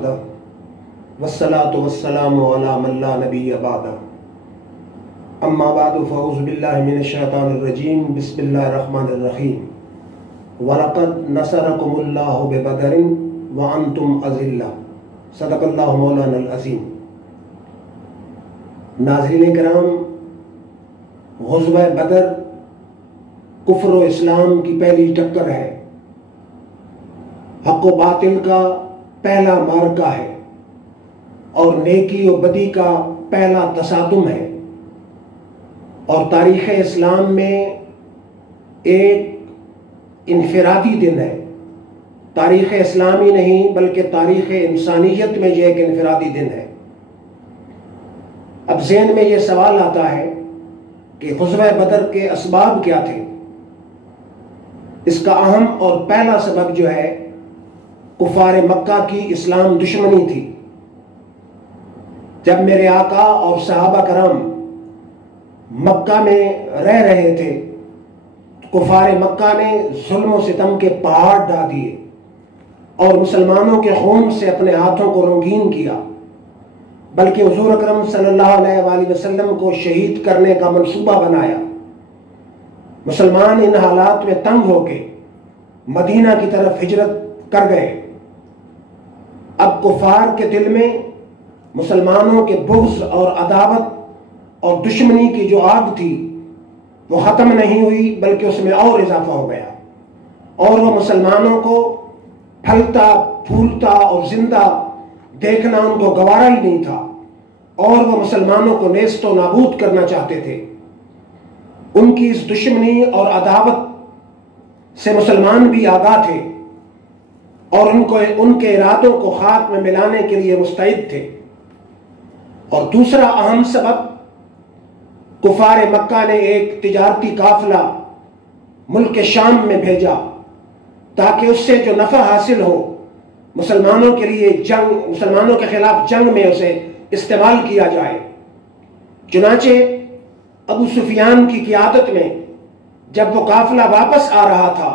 वहदा वस्सलातु वस्सलामु अला मन ला नबिय्य बअदा अम्मा बादु फ़अऊज़ु बिल्लाहि मिनश शैतानिर रजीम बिस्मिल्लाहिर रहमानिर रहीम वलक़द नसरकुमुल्लाहु बिबदरिन व अंतुम अज़िल्ला सदक़ल्लाहु मौलानल अज़ीम। नाज़रीन किराम, ग़ुज़वा बदर कुफ्र व इस्लाम की पहली टक्कर है, हक़ व बातिल का पहला मार्का है और नेकी व बदी का पहला तसादुम है। और तारीख़ इस्लाम में एक इनफरादी दिन है। तारीख़ इस्लामी नहीं बल्कि तारीख़ इंसानियत में यह एक इनफरादी दिन है। अब ज़हन में यह सवाल आता है कि ग़ुज़वा बदर के असबाब क्या थे। इसका अहम और पहला सबब जो है कुफ़ार मक्का की इस्लाम दुश्मनी थी। जब मेरे आका और सहाबा करम मक्का में रह रहे थे, कुफ़ार मक्का ने जुल्म व सितम के पहाड़ ढा दिए और मुसलमानों के खून से अपने हाथों को रंगीन किया, बल्कि हुज़ूर अकरम सल्लल्लाहु अलैहि वसल्लम को शहीद करने का मंसूबा बनाया। मुसलमान इन हालात में तंग होके मदीना की तरफ हिजरत कर गए। अब कुफार के दिल में मुसलमानों के बुग़्ज़ और अदावत और दुश्मनी की जो आग थी वो ख़त्म नहीं हुई, बल्कि उसमें और इजाफा हो गया और वह मुसलमानों को फलता फूलता और जिंदा देखना उनको गवारा ही नहीं था और वह मुसलमानों को नेस्तो नाबूद करना चाहते थे। उनकी इस दुश्मनी और अदावत से मुसलमान भी आगाह थे और उनके इरादों को खाक में मिलाने के लिए मुस्तैद थे। और दूसरा अहम सबब, कुफार मक्का ने एक तिजारती काफिला मुल्क शाम में भेजा ताकि उससे जो नफ़ा हासिल हो मुसलमानों के लिए मुसलमानों के खिलाफ जंग में उसे इस्तेमाल किया जाए। चुनाचे अबू सुफियान की क़ियादत में जब वो काफिला वापस आ रहा था,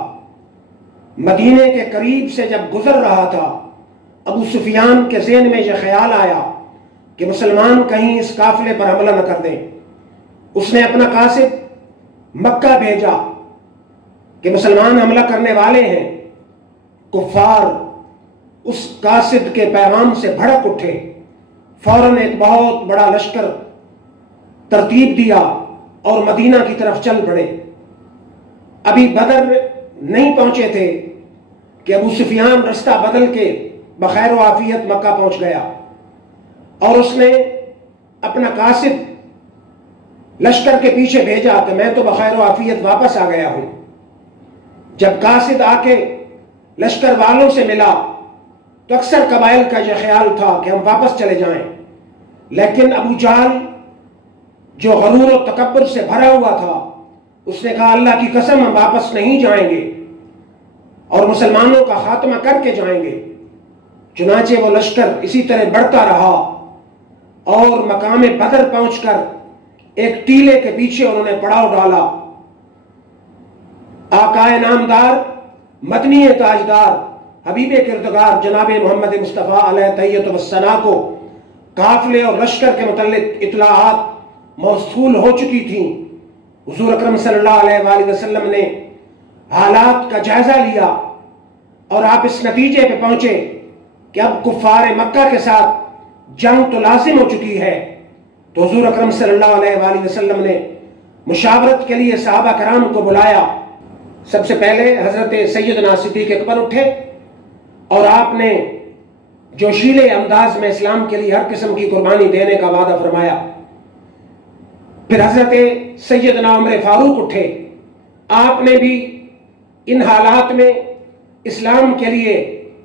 मदीने के करीब से जब गुजर रहा था, अबू सुफियान के ज़हन में यह ख्याल आया कि मुसलमान कहीं इस काफिले पर हमला न कर दें। उसने अपना कासिद मक्का भेजा कि मुसलमान हमला करने वाले हैं। कुफार उस कासिद के पैगाम से भड़क उठे, फौरन एक बहुत बड़ा लश्कर तरतीब दिया और मदीना की तरफ चल पड़े। अभी बदर नहीं पहुंचे थे कि अबू सुफियान रास्ता बदल के बखैर व आफियत मक्का पहुंच गया और उसने अपना कासिद लश्कर के पीछे भेजा कि मैं तो बखैर व आफियत वापस आ गया हूं। जब कासिद आके लश्कर वालों से मिला तो अक्सर कबाइल का यह ख्याल था कि हम वापस चले जाएं, लेकिन अबू जहल जो गरूर और तकब्बुर से भरा हुआ था, उसने कहा अल्लाह की कसम हम वापस नहीं जाएंगे और मुसलमानों का खात्मा करके जाएंगे। चुनाचे वो लश्कर इसी तरह बढ़ता रहा और मकाम बदर पहुंचकर एक टीले के पीछे उन्होंने पड़ाव डाला। आकाए नामदार, मदनी ताजदार, हबीबे किरदगार जनाब मोहम्मद मुस्तफ़ा अलैहि तहियत व सना को काफिले और लश्कर के मुतल्लिक इत्तलाआत मौसूल हो चुकी थी। हुज़ूर अकरम सल्लल्लाहु अलैहि वसल्लम ने हालात का जायजा लिया और आप इस नतीजे पे पहुंचे कि अब कुफ़ार मक्का के साथ जंग तो लाजिम हो चुकी है। तो हुज़ूर अकरम सल्लल्लाहु अलैहि वसल्लम ने मुशावरत के लिए सहाबा कराम को बुलाया। सबसे पहले हजरत सैयदना सिद्दीक़ अकबर उठे और आपने जोशीले अंदाज में इस्लाम के लिए हर किस्म की कुर्बानी देने का वादा फरमाया। फिर हजरत सैयदना उमर फारूक उठे, आपने भी इन हालात में इस्लाम के लिए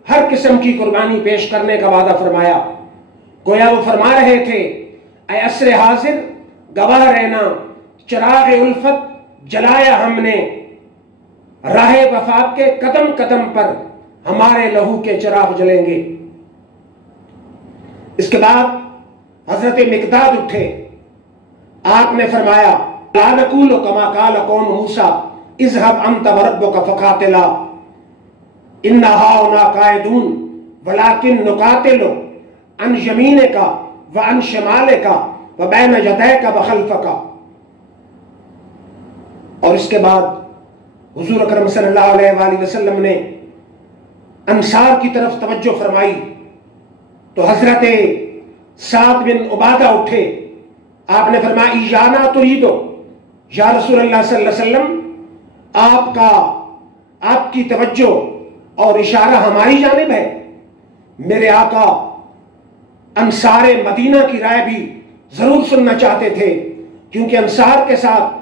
हर किस्म की कुर्बानी पेश करने का वादा फरमाया। गोया वो फरमा रहे थे, ऐ असरे हाजिर गवाह रहना, चिराग उल्फत जलाया हमने, राहे वफा के कदम कदम पर हमारे लहू के चिराग जलेंगे। इसके बाद हजरत मिकदाद उठे, आपने फरमाया ला नकूल कमा काल कौम मूसा इज़हब अंत व रब्बुका फकातिला इन्ना हाउना कायदून वलाकिन नुकातिलु अन यमीने का व अन शमाले का व बैन यदै का व खल्फ का। और इसके बाद हुजूर अकरम सल्लल्लाहु अलैहि वसल्लम ने अंसार की तरफ तवज्जो फरमाई तो हजरत साद बिन उबादा उठे। आपने फरमाया इजाना तुरीदो, या रसूलल्लाह सल्लल्लाहु अलैहि वसल्लम आपकी तवज्जो और इशारा हमारी जानिब है। मेरे आका अंसारे मदीना की राय भी जरूर सुनना चाहते थे, क्योंकि अंसार के साथ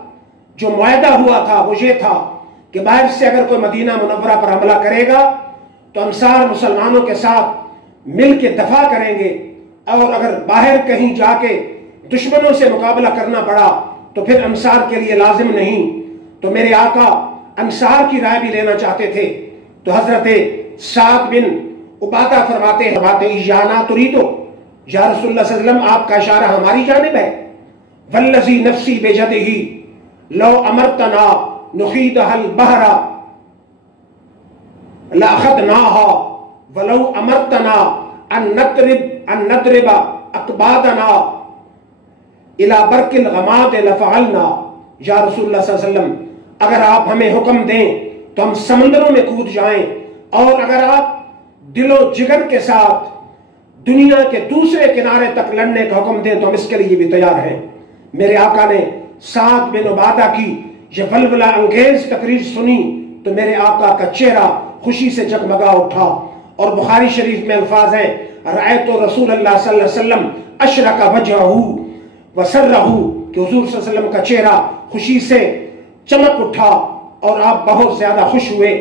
जो मुआहदा हुआ था वो ये था कि बाहर से अगर कोई मदीना मुनव्वरा पर हमला करेगा तो अंसार मुसलमानों के साथ मिल के दफा करेंगे, और अगर बाहर कहीं जाके दुश्मनों से मुकाबला करना पड़ा तो फिर अंसार के लिए लाजिम नहीं। तो मेरे आका अंसार की राय भी लेना चाहते थे। तो हजरत साद बिन उबादा फरमाते इजाना तुरीदो, या रसूलुल्लाह सल्लल्लाहु अलैहि वसल्लम आपका इशारा हमारी जानिब है। वल्लज़ी नफ्सी बियदिही लौ अमरतना नुखीदहल बहरा लअखदनाहा वलौ अमरतना अन नद्रिबा अकबादना इला बरकिल गमाद लफअलना। या रसूलुल्लाह सल्लल्लाहु अलैहि वसल्लम अगर आप हमें हुक्म दें तो हम समंदरों में कूद जाएं, और अगर आप दिलो जिगर के साथ दुनिया के दूसरे किनारे तक लड़ने का हुक्म दें तो हम इसके लिए भी तैयार हैं। मेरे आका ने साद बिन उबादा की यह वलवला अंगेज तकरीर सुनी तो मेरे आका का चेहरा खुशी से जगमगा उठा। और बुखारी शरीफ में अल्फाज हैं रायतो रसूलुल्लाह सल्लल्लाहु अलैहि वसल्लम अशरका वजहहू व सर्रहू, कि हुजूर सल्लल्लाहु अलैहि वसल्लम का चेहरा खुशी से चमक उठा और आप बहुत ज्यादा खुश हुए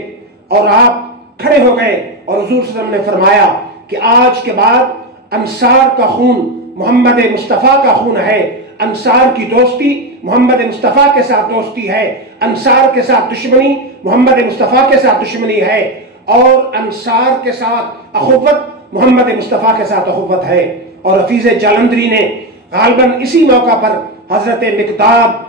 और आप खड़े हो गए। और हुजूर सल्लल्लाहु अलैहि वसल्लम ने फरमाया कि आज के बाद अंसार का खून मोहम्मद मुस्तफ़ा का खून है, अंसार की दोस्ती मोहम्मद मुस्तफ़ा के साथ दोस्ती है, अंसार के साथ दुश्मनी मोहम्मद मुस्तफ़ा के साथ दुश्मनी है, और अंसार के साथ अखुवत मोहम्मद मुस्तफ़ा के साथ अखुवत है। और हफीज जालंधरी ने गालबन इसी मौका पर हजरत मिकदाद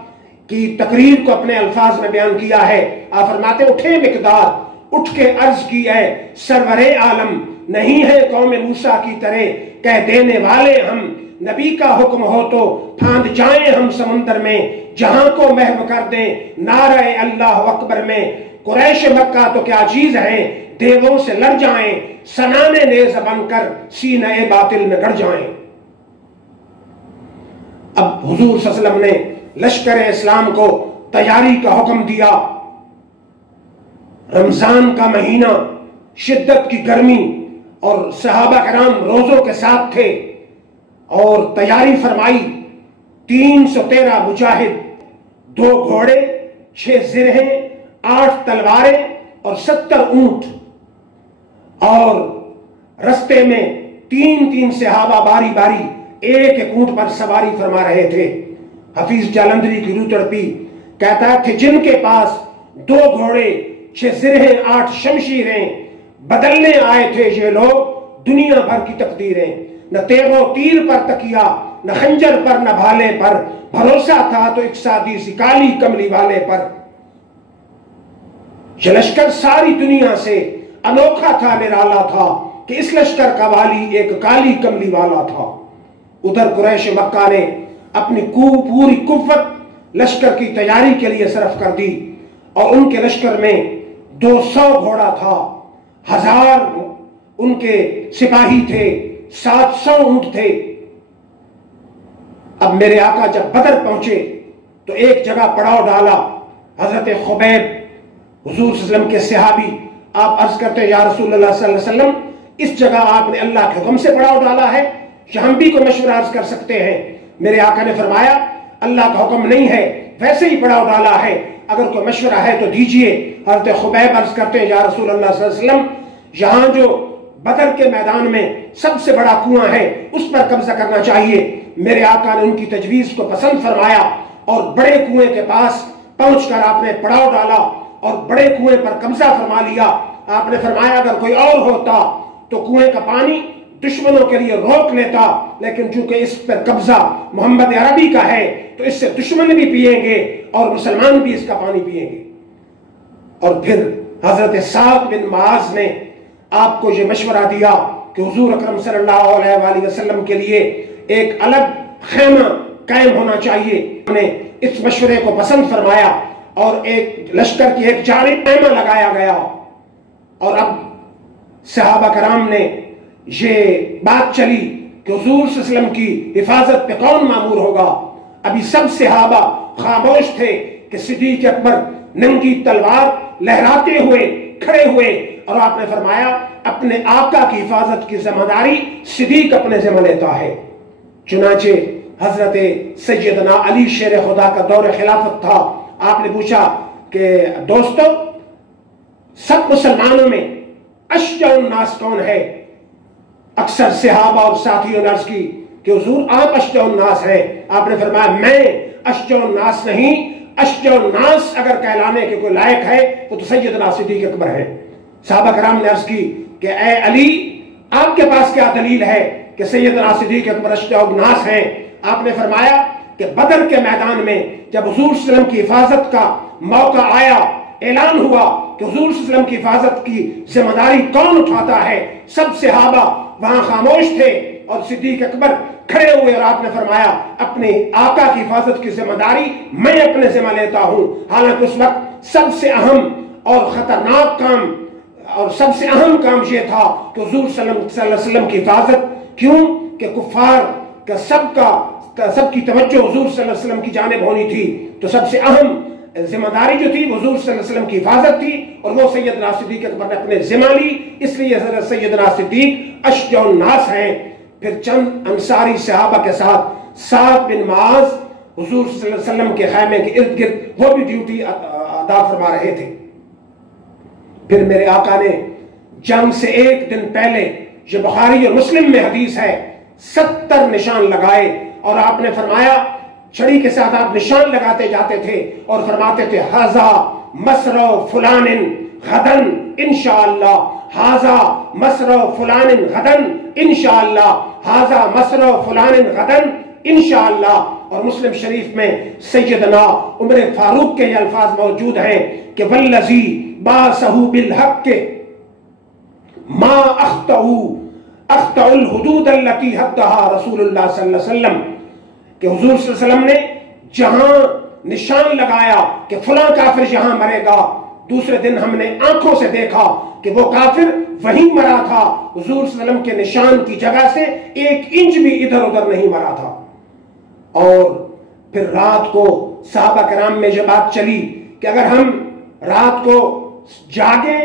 की तकरीर को अपने अल्फाज में बयान किया है। आप फरमाते उठे मिकदाद, उठ के अर्ज की है सरवरे आलम, नहीं है कौम मूसा की तरह कह देने वाले हम, नबी का हुक्म हो तो फांद जाएं हम समुंदर में, जहां को महव कर दें नारे अल्लाह अकबर में। कुरैश मक्का तो क्या चीज है, देवों से लड़ जाएं, सनाने नेज़ बनकर सीने बातिल में गड़ जाएं। अब हुजूर सल्लल्लाहु अलैहि वसल्लम ने लश्कर इस्लाम को तैयारी का हुक्म दिया। रमजान का महीना, शिद्दत की गर्मी, और सहाबा कराम रोजों के साथ थे और तैयारी फरमाई। 313 मुजाहिद, 2 घोड़े, 6 जिरहें, 8 तलवारें और 70 ऊंट, और रस्ते में 3-3 सहाबा बारी बारी एक एक ऊंट पर सवारी फरमा रहे थे। हफीज जालंधरी की रूह तड़पी, कहता थे जिनके पास 2 घोड़े, 6 जिरहें, 8 शमशीरें, बदलने आए थे ये लोग दुनिया भर की तकदीरें। न तेगो तीर पर तकिया, न खंजर पर, न भाले पर, भरोसा था तो एक सादी सी काली कमली वाले पर। ये लश्कर सारी दुनिया से अनोखा था, निराला था, कि इस लश्कर का वाली एक काली कमली वाला था। उधर कुरैश मक्का ने अपनी पूरी कुव्वत लश्कर की तैयारी के लिए सरफ कर दी, और उनके लश्कर में 200 घोड़ा था, 1000 उनके सिपाही थे, 700 ऊंट थे। अब मेरे आका जब बदर पहुंचे तो एक जगह पड़ाव डाला। हजरत खुबैब हुजूर सल्लल्लाहु अलैहि वसल्लम के सहाबी, आप अर्ज करते या रसूलुल्लाह सल्लल्लाहु अलैहि वसल्लम, इस जगह आपने अल्लाह के हुक्म से पड़ाव डाला है कि हम भी कोई मशवरा अर्ज कर सकते हैं? मेरे आका ने फरमाया अल्लाह का हुक्म नहीं है, वैसे ही पड़ाव डाला है, अगर कोई मशवरा है तो दीजिए। हजरत खुबैब अर्ज करते हैं या रसूलुल्लाह सल्लल्लाहु अलैहि वसल्लम, यहाँ जो बदर के मैदान में सबसे बड़ा कुआं है उस पर कब्जा करना चाहिए। मेरे आका ने उनकी तजवीज को पसंद फरमाया और बड़े कुएं के पास पहुंचकर आपने पड़ाव डाला और बड़े कुएं पर कब्जा फरमा लिया। आपने फरमाया अगर कोई और होता तो कुएं का पानी दुश्मनों के लिए रोक लेता, लेकिन चूंकि इस पर कब्जा मोहम्मद अरबी का है तो इससे दुश्मन भी पिएंगे और मुसलमान भी इसका पानी पिएंगे। और फिर हजरत साद बिन मुआज ने आपको यह मशवरा दिया कि हुजूर अकरम सल्लल्लाहु अलैहि वसल्लम के लिए एक अलग खैमा कायम होना चाहिए। उन्होंने इस मशवरे को पसंद फरमाया और एक लश्कर की एक जानिब खैमा लगाया गया। और अब सहाबा कराम ने ये बात चली कि हुजूर सल्लल्लाहु अलैहि वसल्लम की हिफाजत पे कौन मामूर होगा। अभी सब सहाबा खामोश थे कि सिद्दीक अकबर नंगी तलवार लहराते हुए खड़े हुए और आपने फरमाया अपने आका की हिफाजत की जिम्मेदारी सिद्दीक अपने जिम्मे लेता है। चुनाचे हजरत सैयदना अली शेर खुदा का दौर खिलाफत था। आपने पूछा कि दोस्तों सब मुसलमानों में अशजउन नास कौन है। अक्सर सहाबा और साथियों ने अर्ज की कि हुजूर आप अशजउन नास हैं। आपने फरमाया मैं अशजउन नास नहीं, अशजउन नास अगर कहलाने के कोई लायक है तो सैयदना सिद्दीक अकबर है। सहाबा कराम ने अर्ज की कि ए अली आपके पास क्या दलील है कि सैयदना सिद्दीक अकबर अशजउन नास हैं। आपने फरमाया कि बदर के मैदान में जब हुजूर सल्लल्लाहु अलैहि वसल्लम की हिफाजत का मौका आया, ऐलान हुआ कि हुजूर सल्लल्लाहु अलैहि वसल्लम की हिफाजत की जिम्मेदारी कौन उठाता है, सब सहाबा वहां खामोश थे और सिद्दीक अकबर खड़े हुए और आपने फरमाया अपने आका की हिफाजत की जिम्मेदारी मैं अपने जिम्मा लेता हूं। हालांकि उस वक्त सबसे अहम और खतरनाक काम और सबसे अहम काम यह था कि हुजूर सल्लल्लाहु अलैहि वसल्लम की हिफाजत, क्यों कि कुफार का सबकी तवज्जो हुजूर सल्लल्लाहु अलैहि वसल्लम की जानिब होनी थी। तो सबसे अहम जिम्मेदारी जो थी हुजूर सल्लल्लाहु अलैहि वसल्लम की हिफाजत थी और वो सैयदना सिद्दीक अकबर ने अपने जिम्मा ली। इसलिए हज़रत सैयदना सिद्दीक अशजउन नास हैं। फिर चंद अंसारी सहाबा के साथ साद बिन मुआज हुजूर सल्लल्लाहु अलैहि वसल्लम के खैमे के इर्द गिर्द वो भी ड्यूटी अदा फरमा रहे थे। फिर मेरे आका ने जंग से एक दिन पहले, ये बुखारी और मुस्लिम में हदीस है, 70 निशान लगाए और आपने फरमाया छड़ी के साथ आप निशान लगाते जाते थे और फरमाते थे हाजा मसरो फुलानिन गदन इंशाअल्लाह, हाजा मसरो फुलानिन गदन इंशाअल्लाह, हाजा मसरो फुलानिन गदन इंशाअल्लाह। और मुस्लिम शरीफ में सैयदना उमर फारूक के ये अल्फाज मौजूद हैं कि वल्लज़ी बासहु बिल हक़ के मा अख्तहु अख्तउल हुदूद अल्लती हद्दहा रसूलुल्लाह सल्लल्लाहु अलैहि वसल्लम, कि हुजूर सल्लल्लाहु अलैहि वसल्लम ने जहां निशान लगाया कि फलां काफिर यहां मरेगा, दूसरे दिन हमने आंखों से देखा कि वो काफिर वहीं मरा था। हुजूर सल्लल्लाहु अलैहि वसल्लम के निशान की जगह से 1 इंच भी इधर उधर नहीं मरा था। और फिर रात को सहाबा कराम में ये बात चली कि अगर हम रात को जागे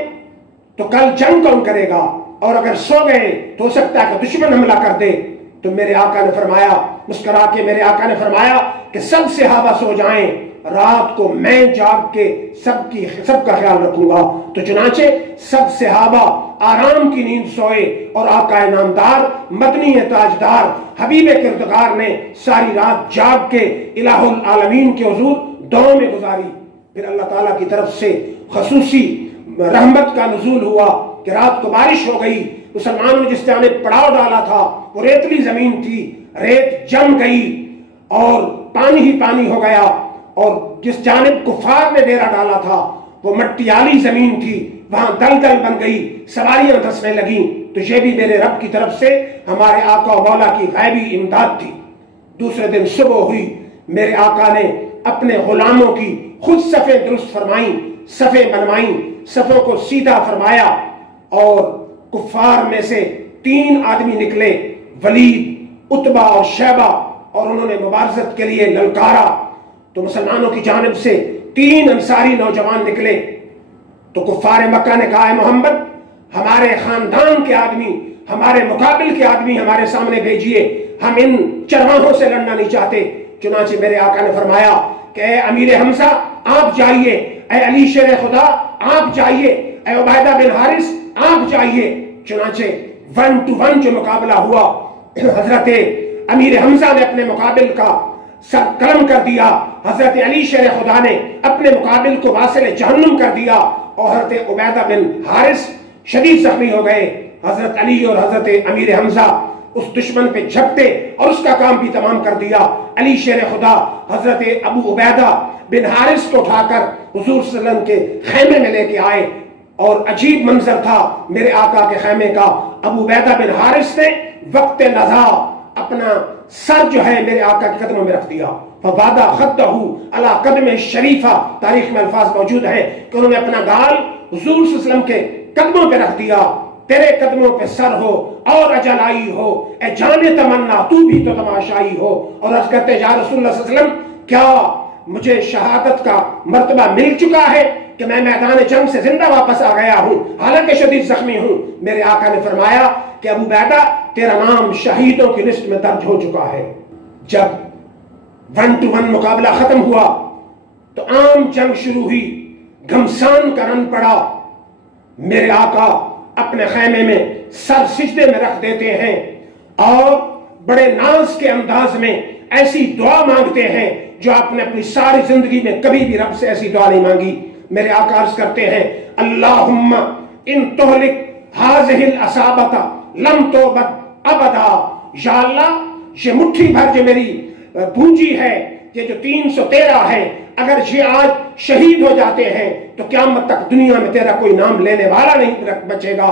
तो कल जंग कौन करेगा, और अगर सो गए तो हो सकता है कि दुश्मन हमला कर दे। तो मेरे आका ने फरमाया, मुस्कुरा के मेरे आका ने फरमाया कि सब सहाबा सो जाएं, रात को मैं जाग के सबका ख्याल रखूंगा। तो चुनाचे सब सहाबा आराम की नींद सोए और आका नामदार मदनी ताजदार हबीब किरदगार ने सारी रात जाग के इलाहुल आलमीन के हुजूर दुआ में गुजारी। फिर अल्लाह ताला की तरफ से खसूसी रहमत का नुज़ूल हुआ कि रात को बारिश हो गई। मुसलमानों ने जिस जानिब पड़ाव डाला था वो रेतली जमीन थी, रेत जम गई और पानी ही पानी हो गया, और जिस जानिब कुफार ने डेरा डाला था वो मट्टियाली जमीन थी, वहां दलदल बन गई, सवारियां धंसने लगी। तो ये भी मेरे रब की तरफ से हमारे आका मौला की गैबी इमदाद थी। दूसरे दिन सुबह हुई, मेरे आका ने अपने गुलामों की खुद सफ़े दुरुस्त फरमाई, सफ़े बनवाई, सफ़ों को सीधा फरमाया और कुफार में से 3 आदमी निकले, वलीद, उतबा और शैबा, और उन्होंने मुबारजत के लिए ललकारा। तो मुसलमानों की जानिब से 3 अंसारी नौजवान निकले। तो कुफार मक्का ने कहा, मोहम्मद हमारे खानदान के आदमी, हमारे मुकाबिल के आदमी हमारे सामने भेजिए, हम इन चरवाहों से लड़ना नहीं चाहते। चुनांचे मेरे आका ने फरमाया कि ए अमीर हमजा आप जाइए, ए अली शेर खुदा आप जाइए, ए उबैदा बिन हारिस आप जाइए। चुनांचे 1 to 1 जो मुकाबला हुआ, हजरत अमीर हमजा ने अपने मुकाबिल का सब कलम कर दिया, हजरत अली शेर खुदा ने अपने मुकाबिल को वासिल जहन्नुम कर दिया, और हजरत उबैदा बिन हारिस शदीद जख्मी हो गए। हजरत अली और हजरत अमीर हमजा उस दुश्मन पे झपटे और उसका काम भी तमाम कर दिया। अली शेर खुदा हजरत अबू उबैदा बिन हारिस को उठाकर हुजूर सल्लल्लाहु अलैहि वसल्लम के खैमे में लेके आए। और अजीब मंजर था मेरे आका के खैमे का। अबू उबैदा बिन हारिस ने वक्त नज़ा अपना सर जो है मेरे आका के कदमों में रख दिया। फवादा खद्दहू अला कदम शरीफा, तारीख में अल्फाज मौजूद हैं कि उन्होंने अपना गाल हुजूर सल्लल्लाहु अलैहि वसल्लम के कदमों पे रख दिया। तेरे कदमों पे सर हो और अजल आई हो, ए जाने तमन्ना तू भी तो तमाशाई हो। और अर्ज करते या रसूलुल्लाह सल्लल्लाहु अलैहि वसल्लम, क्या मुझे शहादत का मर्तबा मिल चुका है कि मैं मैदान जंग से जिंदा वापस आ गया हूं, हालांकि शदीद जख्मी हूं? मेरे आका ने फरमाया कि अबू उबैदा, तेरा नाम शहीदों की लिस्ट में दर्ज हो चुका है। जब 1 to 1 मुकाबला खत्म हुआ तो आम जंग शुरू हुई, घमसान का रन पड़ा। मेरे आका अपने खैमे में सर सिजदे में रख देते हैं और बड़े नाज के अंदाज में ऐसी दुआ मांगते हैं जो आपने अपनी सारी जिंदगी में कभी भी रब से ऐसी दुआ नहीं मांगी। मेरे आका अर्ज करते हैं, अल्लाहुम्मा इन तोहलिक हाज़िहिल असाबता लम तोबत अबदा। या अल्लाह, ये मुट्ठी भर जो मेरी पूंजी है, ये जो 313 है, अगर ये आज शहीद हो जाते हैं तो क़यामत तक दुनिया में तेरा कोई नाम लेने वाला नहीं बचेगा।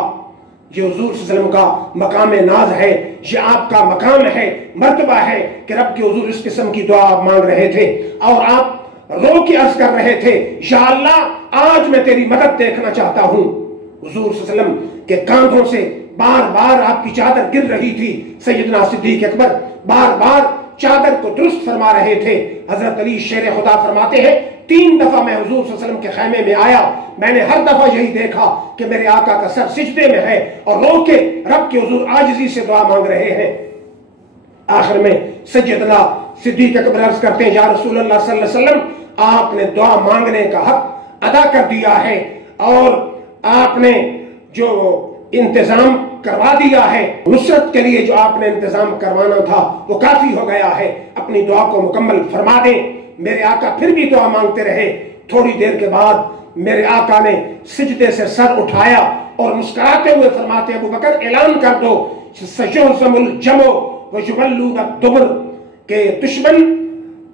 ये हुजूर सल्लल्लाहु अलैहि वसल्लम का मकाम नाज है, ये आपका मकाम है, मर्तबा है कि रब के हुजूर इस किस्म की दुआ आप मांग रहे थे और आप रो के अर्ज कर रहे थे, या अल्लाह, आज मैं तेरी मदद देखना चाहता हूं। हुजूर सल्लल्लाहु अलैहि वसल्लम के कांधों से बार बार आपकी चादर गिर रही थी। सैयदना सिद्दीक अकबर बार बार चादर को दुरुस्त फरमा रहे थे। हजरत अली शेर खुदा फरमाते हैं, 3 दफा मैं हुजूर सल्लल्लाहु अलैहि वसल्लम के खैमे में आया, मैंने हर दफा यही देखा कि मेरे आका का सर सिजदे में है और रो के रब के हुजूर आजिज़ी से दुआ मांग रहे हैं। आखिर में सैयदना सिद्दीक अकबर अर्ज करते हैं, या रसूलल्लाह सल्लल्लाहु अलैहि वसल्लम, आपने दुआ मांगने का हक अदा कर दिया है और आपने जो इंतजाम करवा दिया है, नुसरत के लिए जो आपने इंतजाम करवाना था वो काफी हो गया है, अपनी दुआ को मुकम्मल फरमा दें। मेरे आका फिर भी दुआ मांगते रहे। थोड़ी देर के बाद मेरे आका ने सिजदे से सर उठाया और मुस्कुराते हुए फरमाते, अबू बकर, ऐलान कर दो सजुज़मुल जमो व युवल्लूना दुबर, के दुश्मन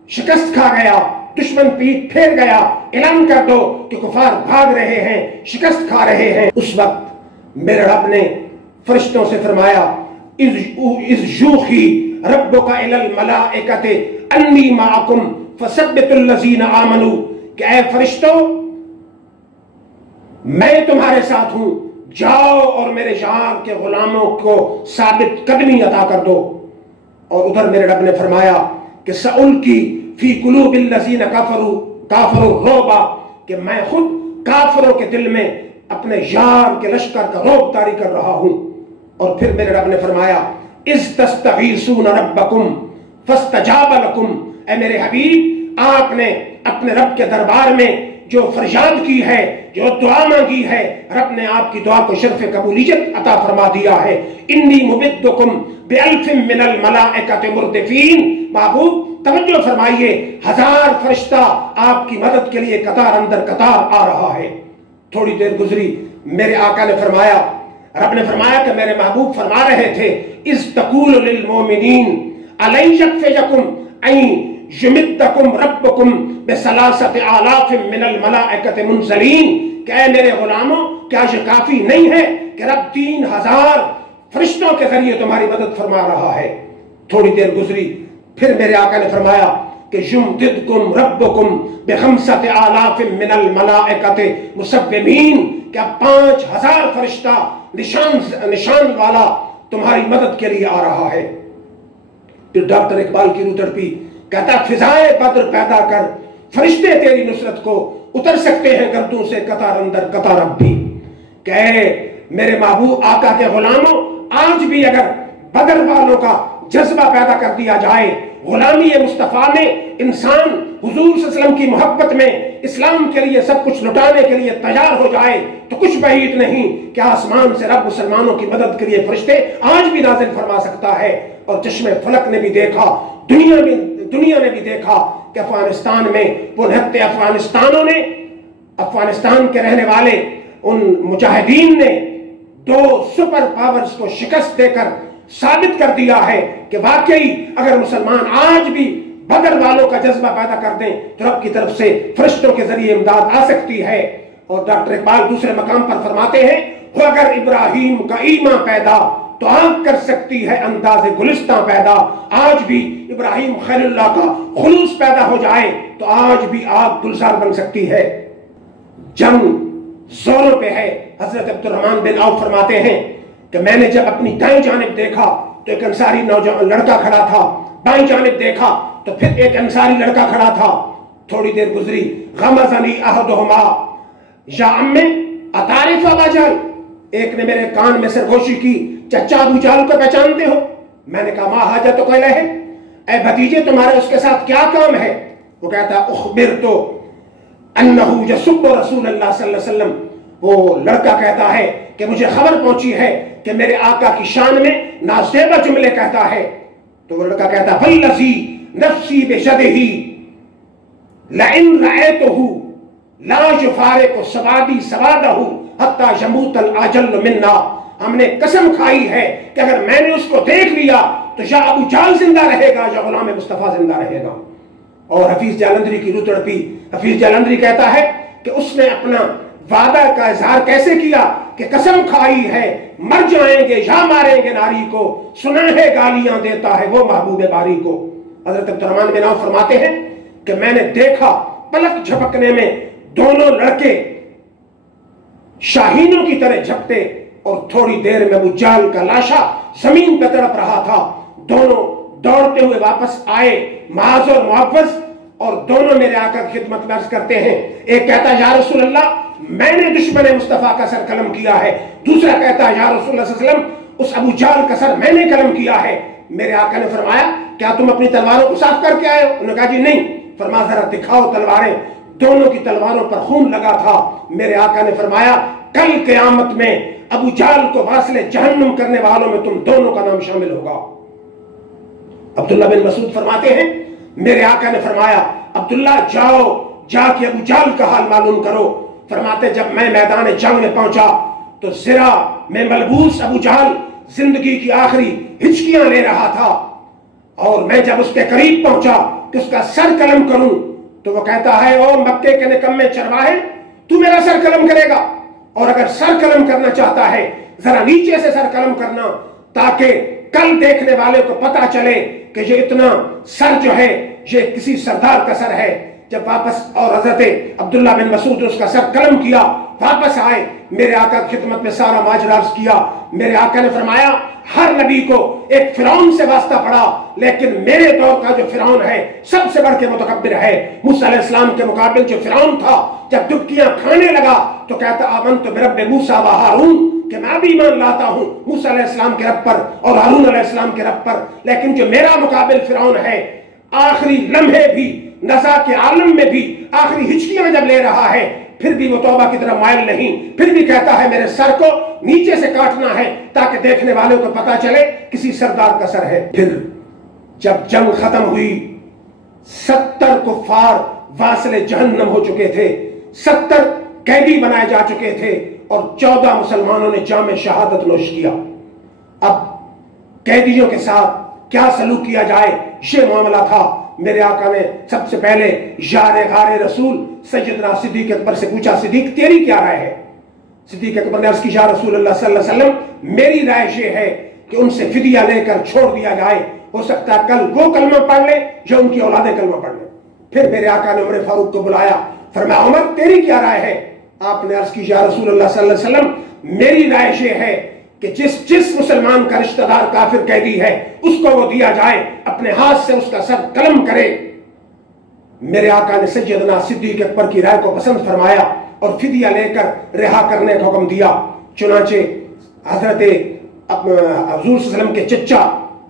शिकस्त खा गया, दुश्मन पीठ फेर गया। ऐलान कर दो कि कुफार भाग रहे हैं, शिकस्त खा रहे हैं। उस वक्त मेरे रब ने फरिश्तों से फरमाया, इज़ यूही रब्बुका इलल मलाइकति अन्नी माअकुम फसब्बितुल लज़ीना आमनू, कि ऐ फरिश्तों, मैं तुम्हारे साथ हूं, जाओ और मेरे यार के गुलामों को साबित कदमी अता कर दो। और उधर मेरे रब ने फरमाया कि सउल्की फी कुलूबिल लज़ीना काफरू रोबा, कि मैं खुद काफरों के दिल में अपने यार के लश्कर का रौब तारी कर रहा हूं। और फिर मेरे रब ने फरमाया, इस तस्तगीसून रब्बकुम फस्तजाब लकुम, ऐ मेरे हबीब, आपने अपने रब के दरबार में जो फरियाद की है, जो दुआ मांगी है, रब ने आपकी दुआ को शर्फ कबूलियत अता फरमा दिया है। इन्नी मुबिद्दुकुम बिअल्फिन मिनल मलाइकति मुर्दिफीन, महबूब तवज्जो फरमाइए, 1000 फरिश्ता आपकी मदद के लिए कतार अंदर कतार आ रहा है। थोड़ी देर गुजरी, मेरे आका ने फरमाया, रब ने फरमाया कि मेरे महबूब फरमा रहे थे, इस तकूल लिल मोमिनीन अलैन यकफिकुम ऐ युमिद्दकुम रब्बुकुम बिसलासति आलाफिन मिनल मलाइकति मुनज़लीन, कि ऐ मेरे गुलामों, क्या ये काफी नहीं है कि रब 3000 फरिश्तों के जरिए तुम्हारी मदद फरमा रहा है। थोड़ी देर गुजरी, फिर मेरे आका ने फरमाया कि युमदिदकुम रब्बुकुम बिखम्सति आलाफिन मिनल मलाइकति मुसव्विमीन, क्या 5000 फरिश्ता निशान वाला तुम्हारी मदद के लिए आ रहा है। फिर डॉक्टर इकबाल की रूह तड़पी, कहता, फिजाए बद्र पैदा कर, फरिश्ते तेरी नुसरत को उतर सकते हैं गर्दों से कतार अंदर कतार अब भी। कहे मेरे महबूब आका के गुलामों, आज भी अगर बदर वालों का जज्बा पैदा कर दिया जाए, गुलामी मुस्तफा में इंसान हुजूर सल्लल्लाहु अलैहि वसल्लम की मोहब्बत में इस्लाम के लिए सब कुछ लुटाने के लिए तैयार हो जाए, तो कुछ बहीद नहीं कि आसमान से रब मुसलमानों की मदद के लिए फरिश्ते आज भी नाज़िल फरमा सकता है। और चश्मे फलक ने भी देखा, दुनिया ने भी देखा कि अफगानिस्तान में वो निहत्ते अफगानिस्तानों ने, अफगानिस्तान के रहने वाले उन मुजाहिदीन ने 2 सुपर पावर्स को शिकस्त देकर साबित कर दिया है कि वाकई अगर मुसलमान आज भी बदर वालों का जज्बा पैदा कर दें तो रब की तरफ से फरिश्तों के जरिए इमदाद आ सकती है। और डॉक्टर इकबाल दूसरे मकाम पर फरमाते हैं, हो अगर इब्राहिम का ईमा पैदा तो आग कर सकती है अंदाज़े गुलिस्तां पैदा। आज भी इब्राहिम खैरुल्लाह का खुलूस पैदा हो जाए तो आज भी आग गुलजार बन सकती है। जंग जोरों पे है। हजरत अब्दुर्रहमान बिन औफ फरमाते हैं कि मैंने जब अपनी दाईं जानिब देखा तो एक अंसारी नौजवान लड़का खड़ा था, बाईं जानिब देखा तो फिर एक अंसारी लड़का खड़ा था। थोड़ी देर गुजरी, गमज़नी अहदुहुमा या अम्मे अतारिफ अबा जहल, एक ने मेरे कान में सरगोशी की, चचा अबू जहल को पहचानते हो? मैंने कहा मा हाजत कहला है, ऐ भतीजे तुम्हारे उसके साथ क्या काम है? वो कहता उखबिर तो अन्नहु यसुब्बु रसूलुल्लाह सल्लल्लाहु अलैहि वसल्लम। वो लड़का कहता है कि मुझे खबर पहुंची है कि मेरे आका की शान में नाज़ेबा जुमले कहता है। तो वो लड़का कहता वल्लज़ी नफ्सी बिशदिही लइन रअयतहु ला युफारिकु सवादी सवादहु हत्ता यमूतल अजल मिन्ना। हमने कसम खाई है कि अगर मैंने उसको देख लिया तो या अबू जहल जिंदा रहेगा या गुलाम मुस्तफा जिंदा रहेगा। और हफीज जालंधरी की रूह तड़पी। हफीज जालंधरी कहता है कि उसने अपना वादा का इजहार कैसे किया कि कसम खाई है मर जाएंगे या मारेंगे नारी को, सुना है गालियां देता है वो महबूब बारी को। हजरत अब्दुर्रहमान बिन औफ फरमाते हैं कि मैंने देखा पलक झपकने में दोनों लड़के शाहीनों की तरह झपटे और थोड़ी देर में अबू जहल का लाशा जमीन पर तड़प रहा था। दोनों दौड़ते हुए वापस आए, माज और मुअव्वज़, और दोनों मेरे आका की खिदमत में अर्ज करते हैं। एक कहता है या रसूल अल्लाह मैंने दुश्मन मुस्तफा का सर कलम किया है। दूसरा कहता है या रसूल अल्लाह सल्लल्लाहु अलैहि वसल्लम उस अबू जहल का सर मैंने कलम किया है। मेरे आका ने फरमाया क्या तुम अपनी तलवारों को साफ करके आए हो? उन्होंने कहा जी नहीं। फरमाया जरा दिखाओ तलवारें। दोनों की तलवारों पर खून लगा था। मेरे आका ने फरमाया कल क़यामत में अबू जहल को वासिले जहन्नुम करने वालों में तुम दोनों का नाम शामिल होगा। अब्दुल्ला बिन मसूद फरमाते हैं मेरे आका ने फरमाया अब्दुल्ला जाओ जाके अबू जहल का हाल मालूम करो। फरमाते जब मैं मैदान जंग में पहुंचा तो ज़िरा में मलबूस अबू जहल जिंदगी की आखिरी हिचकियां ले रहा था, और मैं जब उसके करीब पहुंचा कि उसका सर कलम करूं तो वो कहता है ओ मक्के के निकम्मे चरवाहे, तू मेरा सर कलम करेगा? और अगर सर कलम करना चाहता है जरा नीचे से सर कलम करना, ताकि कल देखने वाले को पता चले कि ये इतना सर जो है ये किसी सरदार का सर है। जब वापस और हजरत अब्दुल्ला बिन मसूद ने उसका सर कलम किया, वापस आए, मेरे आका की खिदमत में सारा माजरा अर्ज किया। मेरे आका ने फरमाया हर नबी को एक फिरौन से वास्ता पड़ा, लेकिन मेरे दौर का जो फिरौन है सबसे बढ़ के मुतकब्बिर है। मूसा अलैहिस्सलाम के मुकाबले जो फिरौन था जब दुबकियां खाने लगा तो कहता आमनतु बिरब्बि मूसा व हारून, कि मैं भी ईमान लाता हूं मूसा अलैहिस्सलाम के रब पर और हारून अलैहिस्सलाम के रब पर, लेकिन जो मेरा मुकाबिल फिरौन है आखिरी लम्हे भी नज़ा के आलम में भी आखिरी हिचकियां जब ले रहा है फिर भी वो तौबा की तरफ मायल नहीं, फिर भी कहता है मेरे सर को नीचे से काटना है ताकि देखने वालों को पता चले किसी सरदार का सर है। फिर जब जंग खत्म हुई 70 कुफ्फार वासिले जहन्नम हो चुके थे, 70 कैदी बनाए जा चुके थे और 14 मुसलमानों ने जाम शहादत नोश किया। अब कैदियों के साथ क्या सलूक किया जाए ये मामला था। मेरे आका ने सबसे पहले यार गारे रसूल सैयदना सिद्दीक अकबर से पूछा सिद्दीक तेरी क्या राय है? सिद्दीक अकबर ने अर्ज की या रसूल अल्लाह सल्लल्लाहु अलैहि वसल्लम मेरी राय ये है कि उनसे फिदिया लेकर छोड़ दिया जाए, हो सकता है कल वो कलमा पढ़ ले या उनकी औलादे कलमा पढ़ ले। फिर मेरे आका ने उमर फारूक को बुलाया, फरमाया उमर तेरी क्या राय है? आपने अर्ज की या रसूल अल्लाह सल्लल्लाहु अलैहि वसल्लम मेरी राय ये है कि जिस मुसलमान का रिश्तेदार काफिर कैदी है उसको वो दिया जाए, अपने हाथ से उसका सर कलम करे। मेरे आका ने सैयदना सिद्दीक अकबर की राय को पसंद फरमाया और फिदिया लेकर रिहा करने का हुक्म दिया। चुनाचे हजरत हुजूर सल्लल्लाहु अलैहि वसल्लम के चचा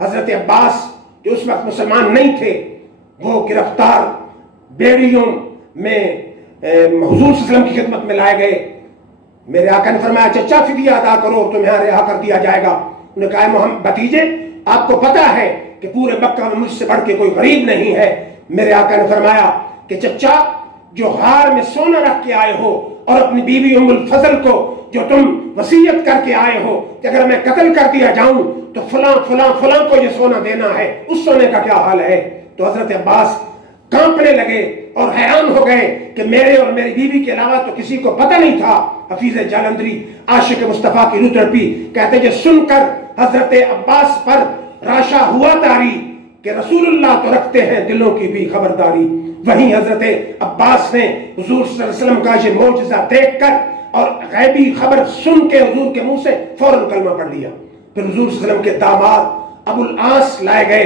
हजरत अब्बास जो उस वक्त मुसलमान नहीं थे, वो गिरफ्तार बेड़ियों में हुजूर सल्लल्लाहु अलैहि वसल्लम की खिदमत में लाए गए। मेरे आका ने फरमाया चचा फिदिया अदा करो, तुम्हें रिहा कर दिया जाएगा। उन्होंने कहा मोहम्मद भतीजे आपको पता है कि पूरे मक्का में मुझसे बढ़ के कोई गरीब नहीं है। मेरे आका ने फरमाया कि चचा जो हार में सोना रख के आए हो और अपनी बीवी उम्मुल फजल को जो तुम वसीयत करके आए हो कि अगर मैं कत्ल कर दिया जाऊं तो फलां फलां फलां को ये सोना देना है, उस सोने का क्या हाल है? तो हजरत अब्बास कांपने लगे और हैरान हो गए कि मेरे और मेरी बीवी के अलावा तो किसी को पता नहीं था। हफीज जालंधरी आशिक मुस्तफा की रूह तड़पी, कहते जो सुनकर हजरत अब्बास पर राशा हुआ तारी कि रसूलुल्लाह तो रखते हैं दिलों की भी खबरदारी। वहीं हजरत अब्बास ने हुजूर सल्लल्लाहु अलैहि वसल्लम का ये मौजज़ा देखकर और गैबी खबर सुन के हुजूर के मुंह से फौरन कलमा पढ़ लिया। फिर हुजूर सल्लल्लाहु अलैहि वसल्लम के दामाद अबुल आस लाए गए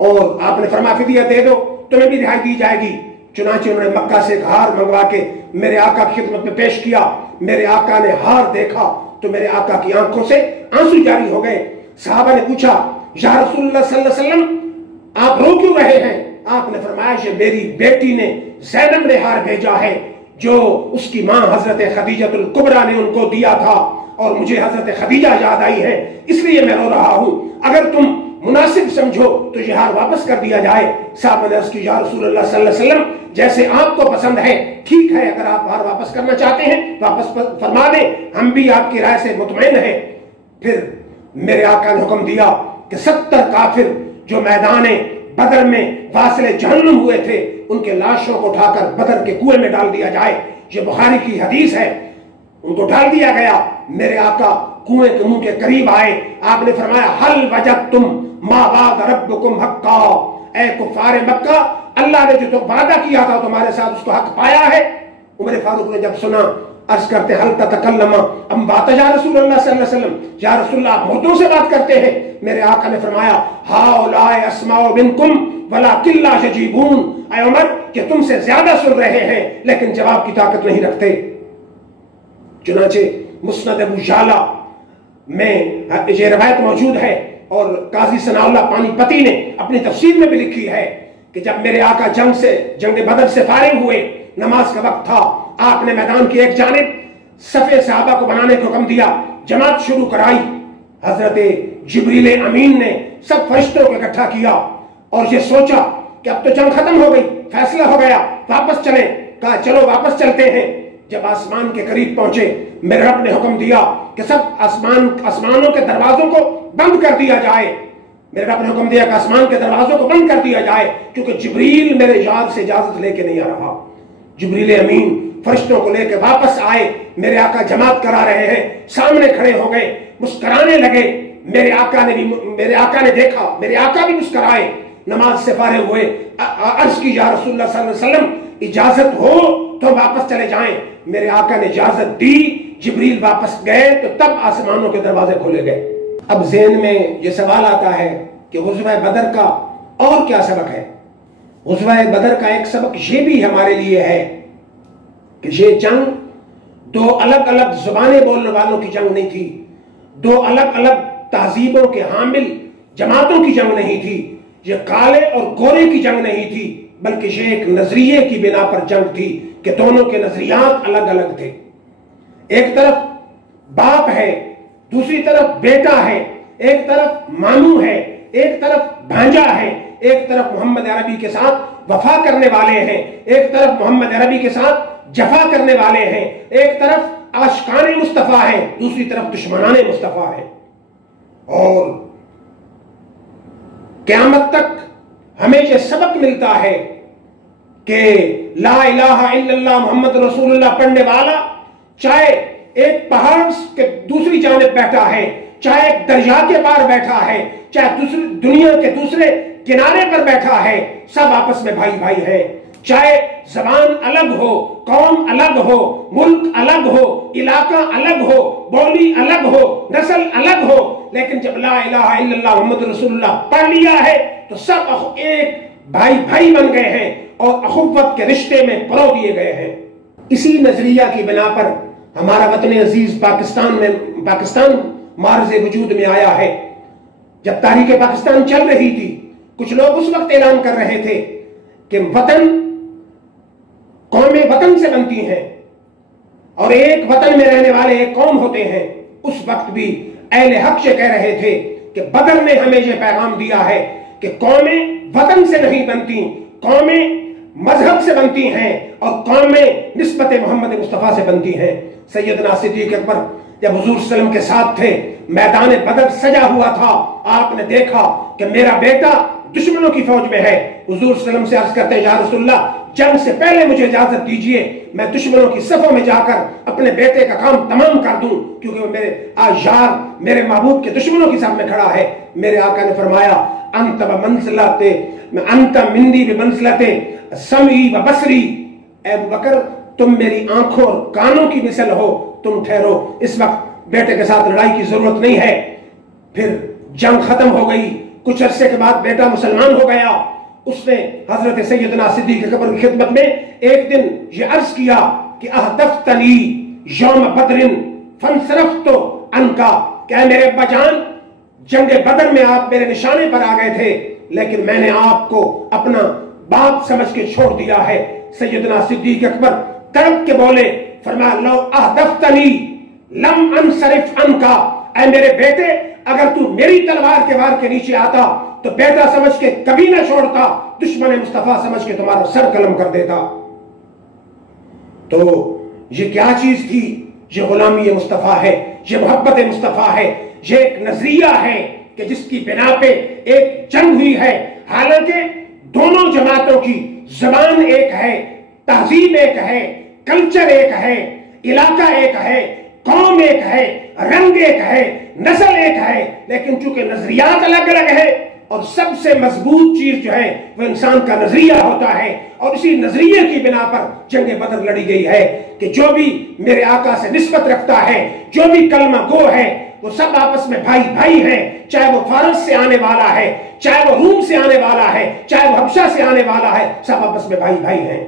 और आपने फरमाया फिदिया दे दो, तुम्हें भी रिहाई दी जाएगी। चुनांचे उन्होंने मक्का से एक हार मंगवा के मेरे आका की खिदमत में पेश किया। मेरे आका ने हार देखा तो मेरे आका की आंखों से आंसू जारी हो गए। सहाबा ने पूछा, या रसूलुल्लाह सल्लल्लाहु अलैहि वसल्लम, आप रो क्यों रहे हैं? आपने फरमाया, ये मेरी बेटी ने ज़ैनब ने हार भेजा है जो उसकी मां हजरत खदीजतुल कुबरा ने उनको दिया था और मुझे हजरत खदीजा याद आई है, इसलिए मैं रो रहा हूं। अगर तुम मुनासिब समझो तो ये हार वापस कर दिया जाए। साहब ने अर्ज़ की, या रसूलुल्लाह सल्लल्लाहु अलैहि वसल्लम, जैसे आपको पसंद है ठीक है, अगर आप हार वापस करना चाहते हैं वापस फरमा दें, हम भी आपकी राय से मुतमईन हैं। फिर मेरे आका ने हुक्म दिया कि 70 काफिर जो मैदान बदर में वासिले जहन्नुम हुए थे उनके लाशों को उठाकर बदर के कुएं में डाल दिया जाए। ये बुखारी की हदीस है। उनको डाल दिया गया। मेरे आका कुएं के मुंह के करीब आए। आपने फरमाया, हल वजदतुम मा वाद रब्बुकुम हक्का, ऐ कुफारे मक्का, अल्लाह ने जो तो वादा किया था तुम्हारे साथ उसको हक पाया है? उमर फारूक ने जब सुना, अर्ज करते, हल ततकल्लमा अम बात या रसूलुल्लाह सल्लल्लाहु अलैहि वसल्लम, या रसूलुल्लाह आप मुर्दों से बात करते हैं? मेरे आका ने फरमाया, हाउलाए अस्माउ बिनकुम वलाकिन ला यजीबून, ऐ उमर ये तुमसे ज्यादा सुन रहे हैं लेकिन जवाब की ताकत नहीं रखते। चुनांचे मुस्नद अबू शाला में ये रवायत मौजूद है और काजी सनाउल्लाह पानीपती ने अपनी तफसीर में भी लिखी है कि जब मेरे आका जंग बदर से फारिग हुए, नमाज का वक्त था, आपने मैदान की एक जानिब सफे सहाबा को बनाने का हुक्म दिया, जमात शुरू कराई। हजरत जिब्रील अमीन ने सब फरिश्तों को इकट्ठा किया और ये सोचा कि अब तो जंग खत्म हो गई, फैसला हो गया, वापस चलें। कहा चलो वापस चलते हैं। जब आसमान के करीब पहुंचे, मेरे रब ने हुक्म दिया कि सब आसमानों के दरवाजों को बंद कर दिया जाए। मेरे रब ने हुक्म दिया कि आसमान के दरवाजों को बंद कर दिया जाए क्योंकि जिब्रील मेरे यार से इजाजत लेके नहीं आ रहा। जिब्रील अमीन फरिश्तों को लेकर वापस आए। मेरे आका जमात करा रहे हैं, सामने खड़े हो गए, मुस्कुराने लगे। मेरे आका ने देखा, मेरे आका भी मुस्कुराए। नमाज से फारिग हुए, अर्ज की, या रसूलुल्लाह सल्लल्लाहु अलैहि वसल्लम इजाजत हो तो वापस चले जाएं। मेरे आका ने इजाजत दी। जिब्रील वापस गए तो तब आसमानों के दरवाजे खोले गए। अब ज़हन में ये सवाल आता है कि गुज़वा बदर का और क्या सबक है? गुज़वा बदर का एक सबक ये भी हमारे लिए है कि ये जंग दो अलग अलग जुबानें बोलने वालों की जंग नहीं थी, दो अलग अलग तहजीबों के हामिल जमातों की जंग नहीं थी, ये काले और गोरे की जंग नहीं थी, बल्कि ये एक नजरिए की बिना पर जंग थी कि दोनों के नजरियात अलग अलग थे। एक तरफ बाप है, दूसरी तरफ बेटा है, एक तरफ मामू है, एक तरफ भांजा है, एक तरफ मोहम्मद अरबी के साथ वफा करने वाले हैं, एक तरफ मोहम्मद अरबी के साथ जफा करने वाले हैं, एक तरफ आशिकाने मुस्तफा है, दूसरी तरफ दुश्मनाने मुस्तफा है। और क़यामत तक हमें यह सबक मिलता है कि ला इलाहा इल्लल्लाह मुहम्मद रसूलुल्लाह पढ़ने वाला चाहे एक पहाड़ के दूसरी जानिब बैठा है, चाहे एक दरिया के पार बैठा है, चाहे दूसरी दुनिया के दूसरे किनारे पर बैठा है, सब आपस में भाई भाई है। चाहे जबान अलग हो, कौम अलग हो, मुल्क अलग हो, इलाका अलग हो, बोली अलग हो, नस्ल अलग हो, लेकिन जब ला इलाहा इल्लल्लाह मुहम्मद रसूलुल्लाह पढ़ लिया है तो सब एक भाई भाई बन गए हैं और अखुवत के रिश्ते में परो दिए गए हैं। इसी नजरिया की बिना पर हमारा वतन अजीज पाकिस्तान मार्ज़े वजूद में आया है। जब तारीख़ पाकिस्तान चल रही थी, कुछ लोग उस वक्त ऐलान कर रहे थे कि कौमें वतन से बनती हैं और एक वतन में रहने वाले एक कौम होते हैं। उस वक्त भी अहले हक से कह रहे थे कि बदर ने हमें यह पैगाम दिया है कि कौमें वतन से नहीं बनती, कौमें मजहब से बनती हैं और कौमें निस्बत मोहम्मद मुस्तफ़ा से बनती हैं। सैयदना सिद्दीक़ अकबर जब हुजूर सल्लल्लाहु अलैहि वसल्लम के साथ थे, मैदान बदर सजा हुआ था, आपने देखा कि मेरा बेटा दुश्मनों की फौज में है। हुजूर सल्लल्लाहु अलैहि वसल्लम से अर्ज करते हैं, या रसूलल्लाह, जंग से पहले मुझे इजाजत दीजिए, मैं दुश्मनों की सफों में जाकर अपने बेटे का काम तमाम कर दूं, क्योंकि वो मेरे यार, मेरे महबूब के दुश्मनों की साथ में खड़ा है। मेरे आका ने फरमाया, अंत मंजिलते अंत मिंदी मंजिलते समी व बसरी, ए अबू बकर, तुम मेरी आंखों और कानों की मिसल हो, तुम ठहरो, इस वक्त बेटे के साथ लड़ाई की जरूरत नहीं है। फिर जंग खत्म हो गई। कुछ अरसे के बाद बेटा मुसलमान हो गया। उसने हजरत सैयदना सिद्दीक अकबर की खिदमत में एक दिन ये अर्ज किया कि अहदफ्तनी यौम बदरिन फनसरफ्तु अनका, क्या मेरे अब्बा जान, जंग बदर में आप मेरे निशाने पर आ गए थे, लेकिन मैंने आपको अपना बाप समझ के छोड़ दिया है। सैयदना सिद्दीक अकबर तड़प के बोले, फरमाया, लो अहदफ्तनी लम अनसरिफ अनका, ऐ मेरे बेटे, अगर तू मेरी तलवार के वार के नीचे आता तो बेटा समझ के कभी ना छोड़ता, दुश्मन मुस्तफा समझ के तुम्हारा सर कलम कर देता। तो ये क्या चीज थी? ये गुलामी मुस्तफा है, ये मोहब्बत मुस्तफा है, ये एक नजरिया है कि जिसकी बिना पे एक जंग हुई है। हालांकि दोनों जमातों की जबान एक है, तहजीब एक है, कल्चर एक है, इलाका एक है, कौम एक है, रंग एक है, नस्ल एक है, लेकिन चूंकि नजरियात अलग अलग है और सबसे मजबूत चीज जो है वो इंसान का नजरिया होता है, और इसी नजरिए की बिना पर जंग बदर लड़ी गई है कि जो भी मेरे आका से निस्बत रखता है, जो भी कलमा गो है, वो सब आपस में भाई भाई हैं। चाहे वो फारस से आने वाला है, चाहे वो रूम से आने वाला है, चाहे वो हबशा से आने वाला है, सब आपस में भाई भाई हैं।